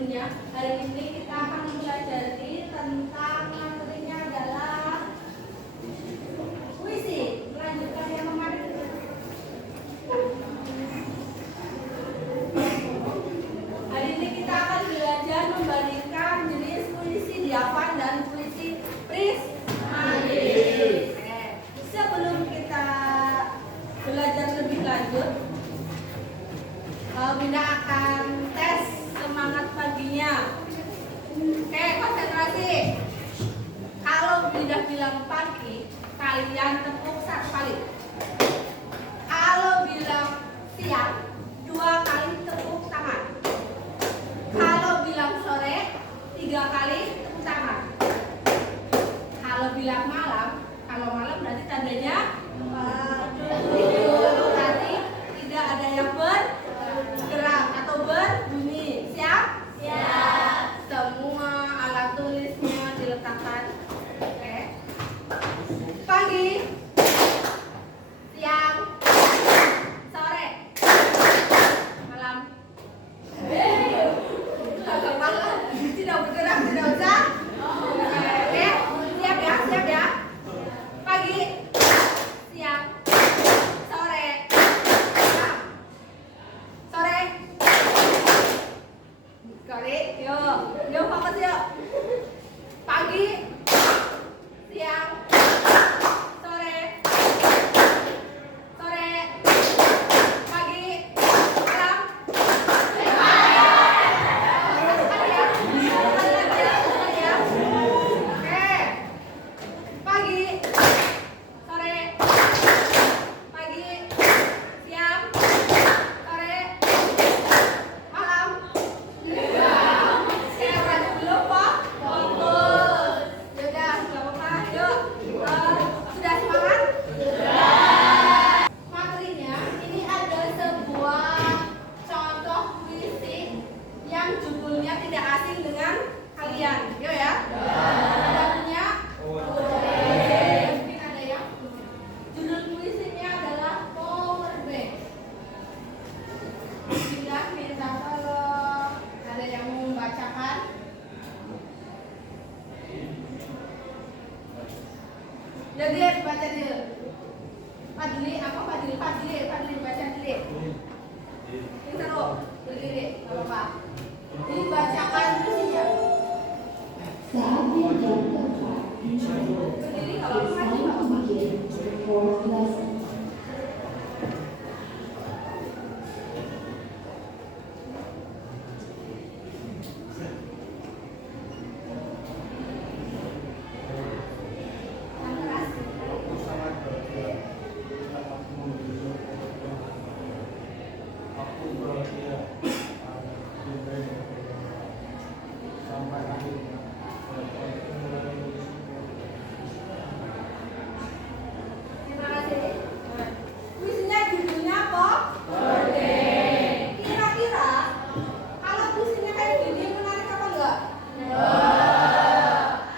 judulnya. Hari ini kita akan mempelajari tentang materinya adalah puisi. Melanjutkan yang kemarin. Hari ini kita akan belajar membandingkan jenis puisi diafan dan puisi prismatis. Sebelum kita belajar lebih lanjut, Bunda akan tes semangat paginya. Oke, konsentrasi. Kalau Bunda bilang pagi, kalian tepuk 1 kali. Kalau bilang siang, 2 kali tepuk tangan. Kalau bilang sore, 3 kali tepuk tangan. Kalau bilang malam, kalau malam berarti tandanya tidur. Berarti tidak ada yang bergerak atau berbunyi. Siap? Siap. Semua alat tulisnya diletakkan. Oke. Pagi, siang, sore, malam. Agak malam. Tidak bergerak, tidak usah. Oke, siap ya, siap ya. Pagi, siang, sore, malam. Sore. Sekali, yuk fokus yuk. Pagi, siang, sore, pagi, malam. Oke. Pagi, sore, pagi, siang, sore, malam. Siapa belum Pak? Fokus. Yaudah, nggak apa-apa. Yuk. Sudah semangat? Sudah. Materinya ini ada sebuah contoh puisi yang judulnya tidak asing dengan kalian. Yuk ya. Ada punya? Mungkin ada yang judul puisinya adalah Power Bank. Sudah minta tolong. Ada yang mau membacakan? Jadi baca dulu. Fadli apa Fadli baca dulu. Ini seru. Berdiri, nggak apa-apa. Dibacakan puisinya. Berdiri kalau maju nggak apa-apa. Terima kasih. Puisinya judulnya apa? Kira-kira kalau puisinya kayak gini menarik apa enggak?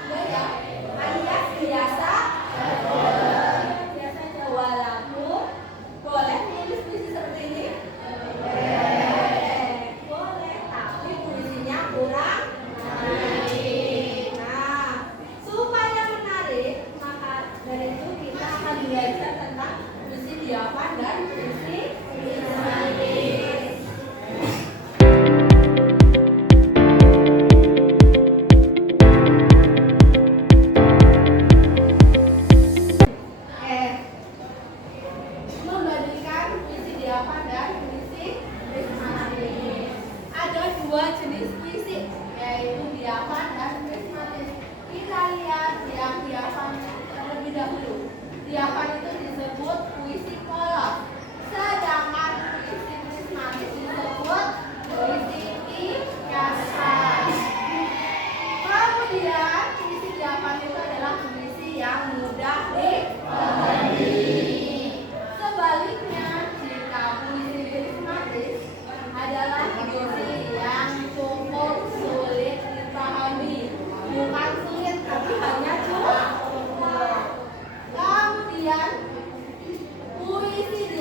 Enggak ya? Alias biasa aja. Walaupun boleh menulis puisi seperti ini? Boleh, tapi puisinya kurang menarik. Nah, supaya menarik, maka dari itu kita akan belajar tentang puisi diafan dan puisi prismatis. Membandingkan puisi diafan dan puisi prismatis. Ada 2 jenis puisi, yaitu diafan dan prismatis. Kita lihat yang diafan terlebih dahulu. Diafan itu disebut puisi polos, sedangkan puisi prismatis disebut puisi ringkasan. Kemudian puisi diafan itu adalah puisi yang mudah dipahami. Sebaliknya, jika puisi prismatis adalah puisi yang cukup sulit dipahami. Bukan sulit, tapi hanya cukup. Kemudian puisi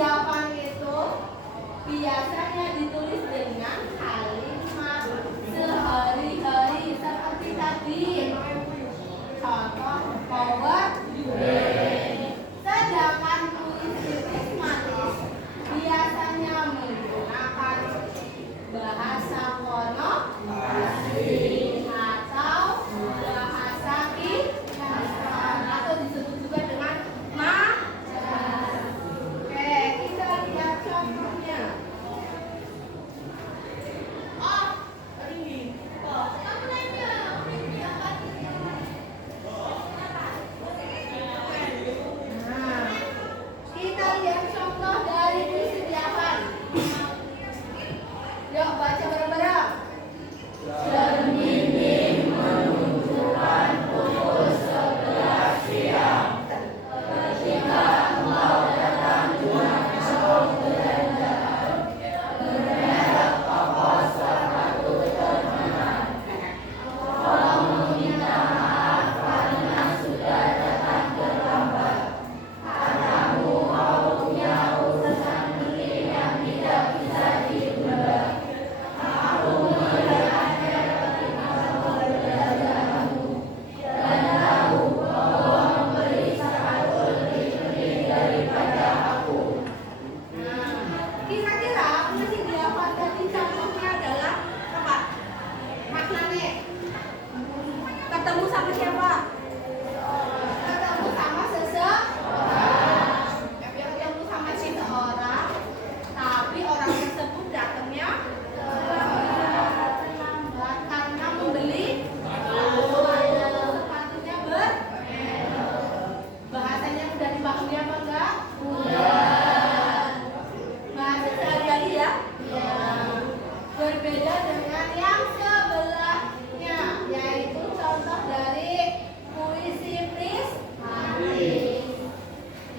dengan yang sebelahnya, yaitu contoh dari puisi prismatis.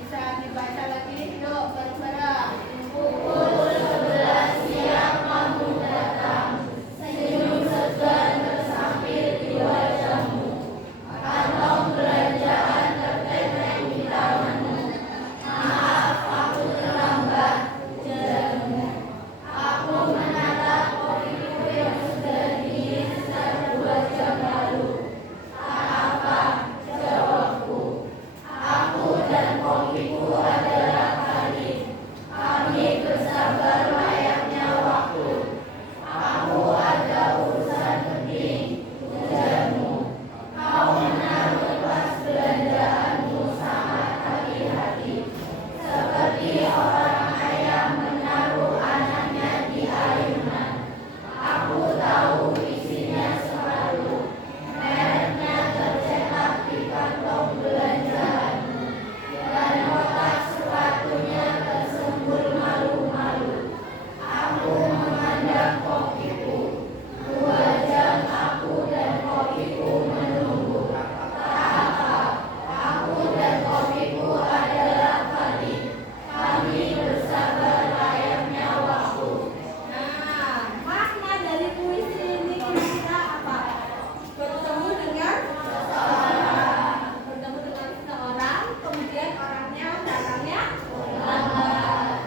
Bisa dibaca lagi, yuk bareng-bareng. Pukul 11 siang kamu datang, senyum segar tersampir di wajahmu, kantong belanjaan tertenteng di tanganmu. Maaf aku terlambat, jelasmu. Aku menatap kopiku yang sudah dingin sejak 2 jam lalu. Tak apa, jawabku. Aku dan kopiku adalah kali. Kami bersabar layaknya waktu. Aku ada urusan penting, ujarmu. Kau menaruh tas belanjaanmu sangat hati-hati, seperti orang ayah menaruh anaknya di ayunan. Aku tahu isinya sepatu, mereknya tercetak di kantong belanjaanmu, dan kotak sepatunya tersembul malu-malu. Aku memandang kopiku. 2 jam aku dan kopiku menunggu. Tak apa, aku dan kopiku adalah kali. Kami bersabar layaknya waktu. Nah, makna dari puisi ini kira-kira apa? Bertemu dengan seseorang. Bertemu dengan seseorang, kemudian orangnya datangnya lambat.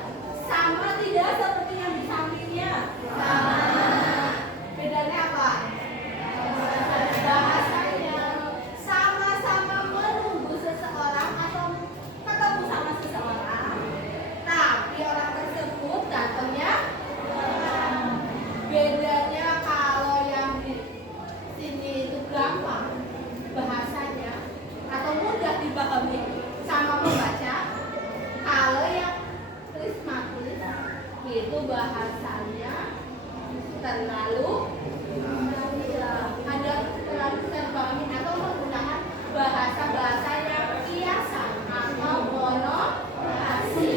Sama tidak seperti yang di sampingnya? Sama. Bedanya apa? Bahasanya. Sama-sama menunggu seseorang atau ketemu sama seseorang, tapi orang tersebut datangnya lambat. Bedanya kalau yang di sini itu gampang bahasanya atau mudah dipahami sama pembaca. Kalau yang prismatis itu bahasanya terlalu ada terlalu terbalik atau menggunakan bahasa yang kiasan atau konotasi.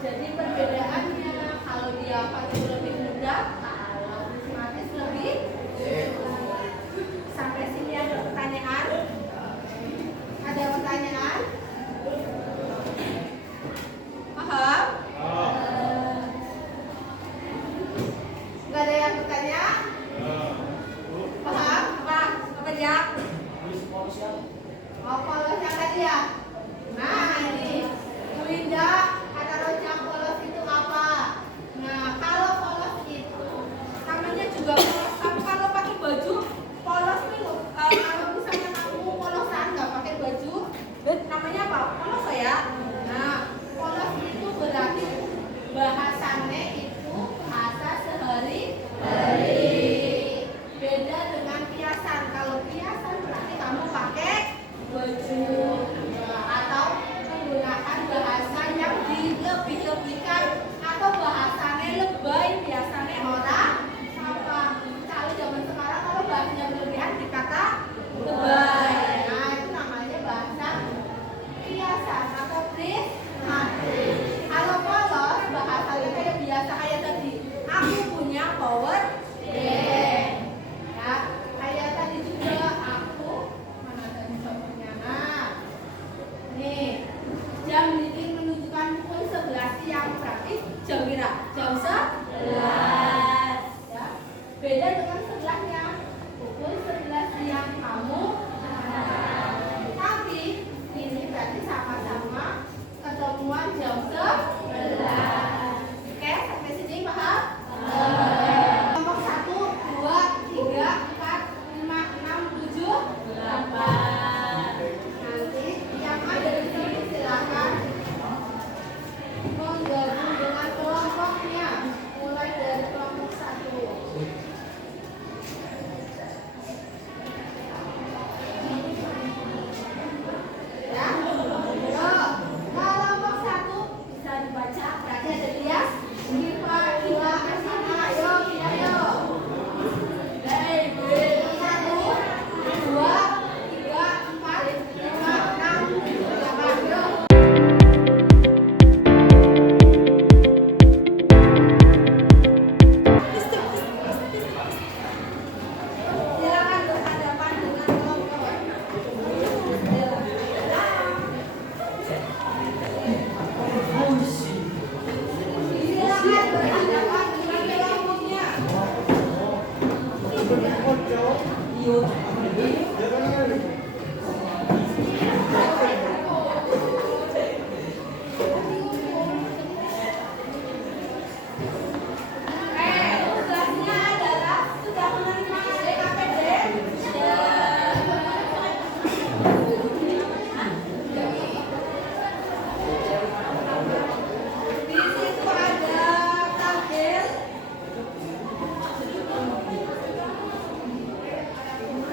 Jadi perbedaannya, kalau dia pakai lebih mudah, kalau prismatis lebih. Sampai sini ada pertanyaan? Ada pertanyaan? Paham? Nggak ada yang bertanya? Paham? Apa dia? Oh, polos yang tadi ya? Nah, ini Winda kata rojak polos itu apa? Nah, kalau polos itu namanya juga polos. Kamu kalau pakai baju polos nih, kalau misalnya kamu polosan nggak pakai baju, namanya apa? Polos ya? Nah, polos itu berarti bahasannya itu bahasa sehari-hari. Beda dengan kiasan. Kalau kiasan berarti kamu pakai baju atau menggunakan bahasa yang dilebih-lebihkan atau bahasanya lebay, biasanya orang apa. Kalau zaman sekarang kalau bahasanya berlebihan dikata lebay. Nah, itu namanya bahasa kiasan atau prismatis. Kalau polos bahasanya kayak biasa kayak tadi. Aku punya power bank. Ya, kayak tadi juga aku mana tadi contohnya. Nah, nih jam dinding menunjukkan pukul 11 siang, berarti jam berapa? Jam 11. Ya, beda dengan sebelahnya. Pukul 11 siang kamu. Tapi ini berarti sama-sama ketemuan jam 11. Oke, sampai sini paham? Kelompok 1, 2, 3, 4, 5, 6, 7, 8. Nanti yang ada di sini silakan menggabung dengan kelompoknya. Mulai dari kelompok 1. Ya, kelompok 1 bisa dibaca. Berarti ada Dias, Giva, Ila, Asana, ayo. tidur. Tugasnya adalah sudah menerima DKPD. Di situ ada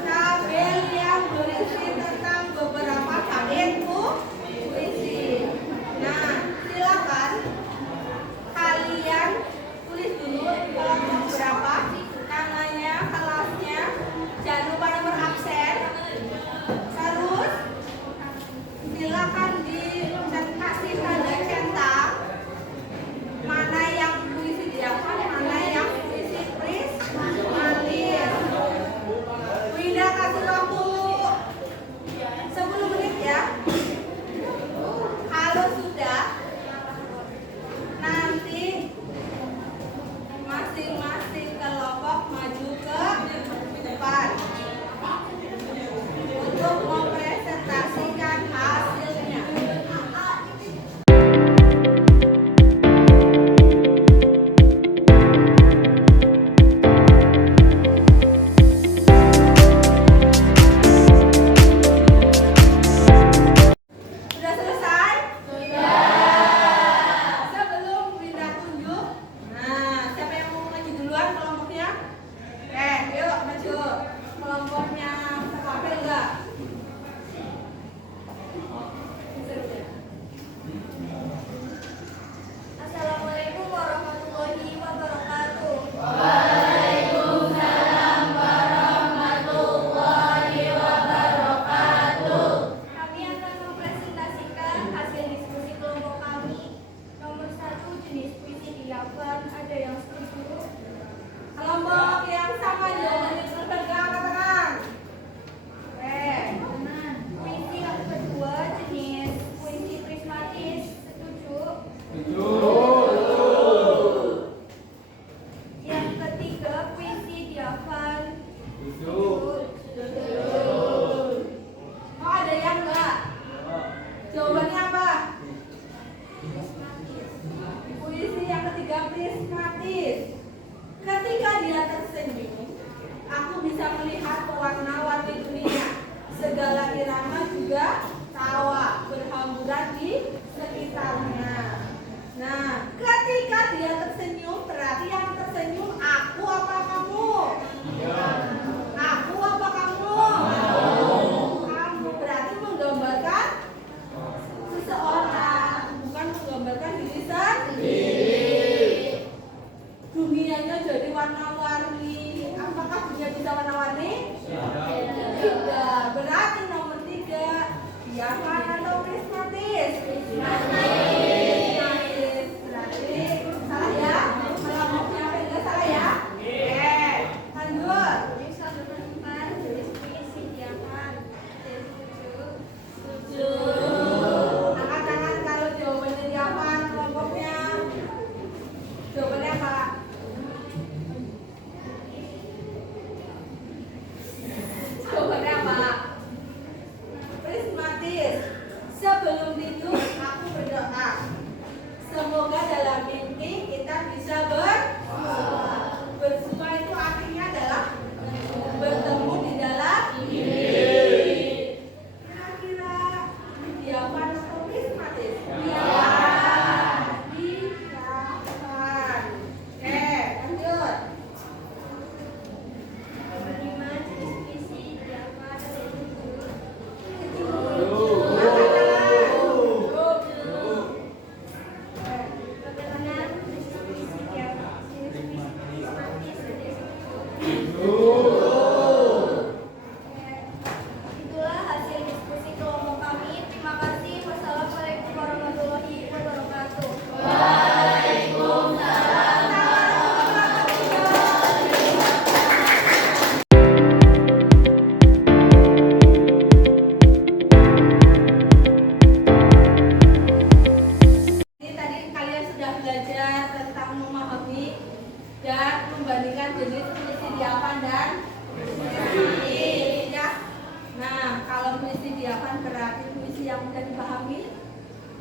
tabel yang berisi tentang beberapa bait puisi. Nah, silakan kalian tulis dulu kelompok berapa, namanya, kelasnya, jangan lupa nomor absen. Terus silakan dikasih tanda centang mana yang puisi dihafal, mana yang puisi prismatis. Winda kasih waktu 10 menit ya. Kalau sudah, nanti masing-masing kelompok maju ke depan untuk mempresentasikan hasilnya. Sudah selesai? Sebelum Winda tunjuk, nah siapa yang mau maju duluan kelompoknya? Yuk maju. Kelompoknya hafal enggak? Assalamualaikum warahmatullahi wabarakatuh. Kami akan mempresentasikan hasil diskusi kelompok kami. Nomor 1, jenis puisi dihafal. Ada yang setuju? Kelompok yang sama jawabannya berpegang angkat tangan. Puisi yang kedua, jenis puisi prismatis. Setuju? Yang ketiga, puisi dihafal. Oh, ada yang enggak? Jawabannya apa? Puisi yang ketiga prismatis. Ketika dia tersenyum, aku bisa melihat pewarna-warni dunia. Segala irama juga tawa berhamburan di sekitarnya. Nah, ketika dia tersenyum, berarti yang tersenyum aku apa kamu? Aku apa kamu? Kamu berarti menggambarkan seseorang, bukan menggambarkan diri sendiri. Dunianya jadi warna-warni. Apakah dunia bisa warna-warni? Tidak. Berarti nomor 3, dihafal atau prismatis? Prismatis. Berarti salah ya? Kelompoknya apa enggak salah ya? Lanjut. Jenis puisi dihafal. Setuju? Angkat tangan kalau jawabannya dihafal kelompoknya. Jawabannya apa? Jawabannya apa? Prismatis. Sebelum tidur aku berdoa. Semoga dalam mimpi kita bisa bersua itu artinya adalah bertemu di dalam mimpi. Kira-kira dihafal atau prismatis? Dihafal. Lanjut. Nomor 5, jenis puisi dihafal. Setuju? Bagaimana jenis puisi dihafal? Jenis puisi prismatis. Setuju? Itulah hasil diskusi kelompok kami. Terima kasih. Wassalamualaikum warahmatullahi wabarakatuh. Ini tadi kalian sudah belajar tentang memahami dan membandingkan jenis puisi dihafal dan prismatis. mudah dipahami?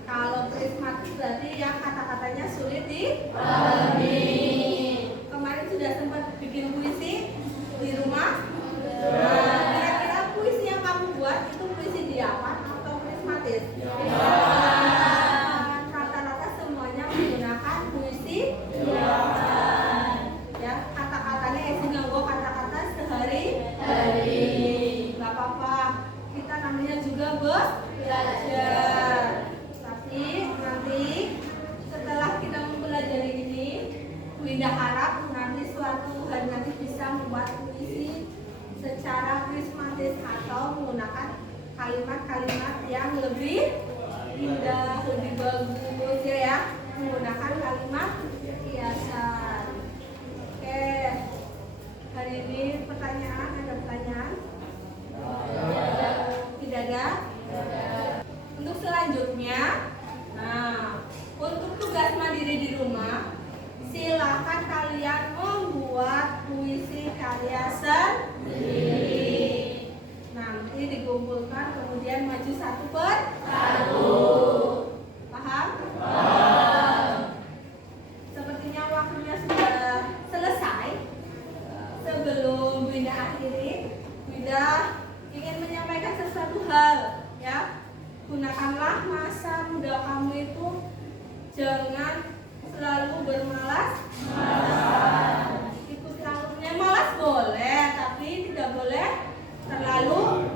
Kalau prismatis berarti yang kata-katanya sulit dipahami. Kemarin sudah sempat bikin puisi di rumah. Nah, kira-kira puisi yang kamu buat itu puisi diapan atau prismatis? Rata-rata semuanya menggunakan puisi diapan. Ya, kata-katanya isi nganggo kata-kata sehari-hari. Gak apa-apa, kita namanya juga belajar. Tapi nanti setelah kita mempelajari ini, Bu Indah harap nanti suatu hari nanti bisa membuat puisi secara prismatis atau menggunakan kalimat-kalimat yang lebih indah, lebih bagus ya, menggunakan kalimat hiasan. Oke, hari ini pertanyaan, ada pertanyaan? Tidak ada? Untuk selanjutnya, nah, untuk tugas mandiri di rumah, silakan kalian membuat puisi karya sendiri. Nanti dikumpulkan kemudian maju satu per satu. Paham? Sepertinya waktunya sudah selesai. Sebelum Bu Indah akhiri, Bu Indah ingin menyampaikan sesuatu hal, ya. Gunakanlah masa muda kamu itu, jangan selalu bermalas-malasan. Ikut alurnya, malas boleh, tapi tidak boleh terlalu